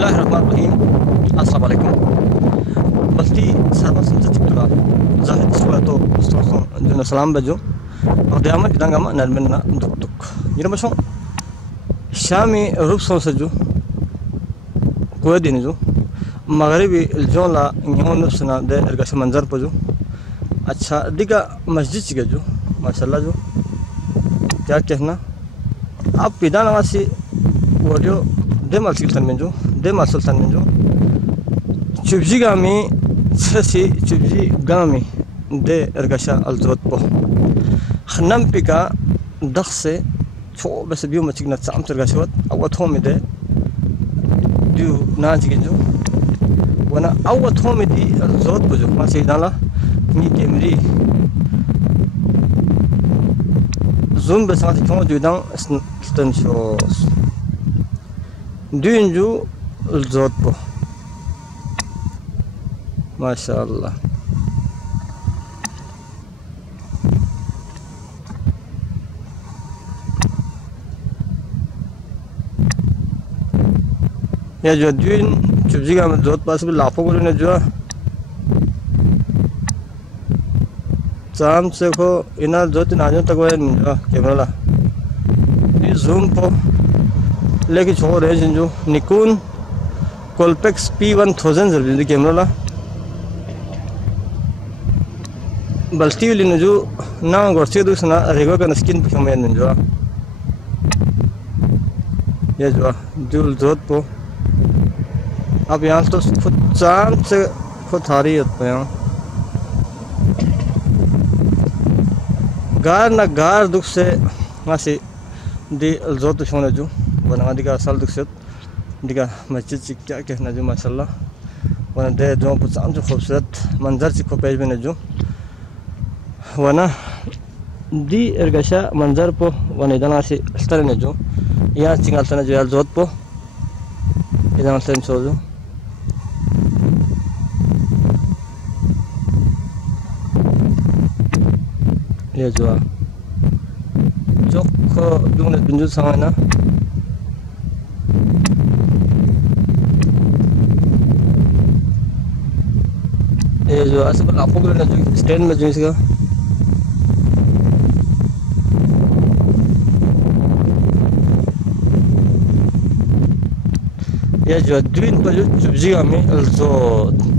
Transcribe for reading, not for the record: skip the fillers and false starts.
Bismillahirrahmanirrahim. Assalamualaikum. Balti sarva samsa tiktura. Zahid suatu stokon juna salam baju. Adama kidangama narmenna duk. Yira masho. Shami रूप समझ जो कोई दिन जो मगरिबी जोला न्यून नुस्ना दे इरगाश मंजर पर जो अच्छा दिगा मस्जिद चिके जो माशाल्लाह जो क्या कहना आप पिदा नवासी वो जो दे सुल्तान में जो चुपजी गामी ससी चुपजी गामी दे इरगाशा अलजोत पो खनम पिका दख से छो बस बियो मचिकना चाम तरगाशवत अवथों में दे दियो नाजिगे जो वना अवथों में दी अलजोत बजो मासे डाला नी केमरी ज़ूम बेसात क्यों जुदां स्टंशोस दियो अलजोत पो माशाअल्लाह या जो दिन चुपजी का जोत पास भी लाखों को ने जो चाम से को इना जोत नाजों तक वो कैमरा ला ये जूम पो लेकिन छोड़ रहे हैं जो निकॉन कोलपेक्स P1000 जल्दी कैमरा ला बल्कि वाली ने जो ना गोरसे दूसरा रेगो का स्किन पे हमें ने जो ये जो जोत पो अब यहाँ तो खुद चांद से खुद हारी होते हैं गार ना गार दुख से मासी दी जो तो शोने जो बना दिखा साल दुख से दिखा मस्जिद से क्या कहना जो माशाल्लाह वरना दे जो चांद जो खूबसूरत मंजर से खूब पेज में जो वरना दी इरगाशा मंजर पो वरना इधर से स्तर ने जो यहाँ चिंगाल तना जो यार जोत पो इधर से इंशो जो ये जो दूने बिंदु समय ना ये जो ऐसे पर आपको भी ना जो स्टैंड में जो इसका ये जो द्वीन पर जो चुपजी हमें अलजोत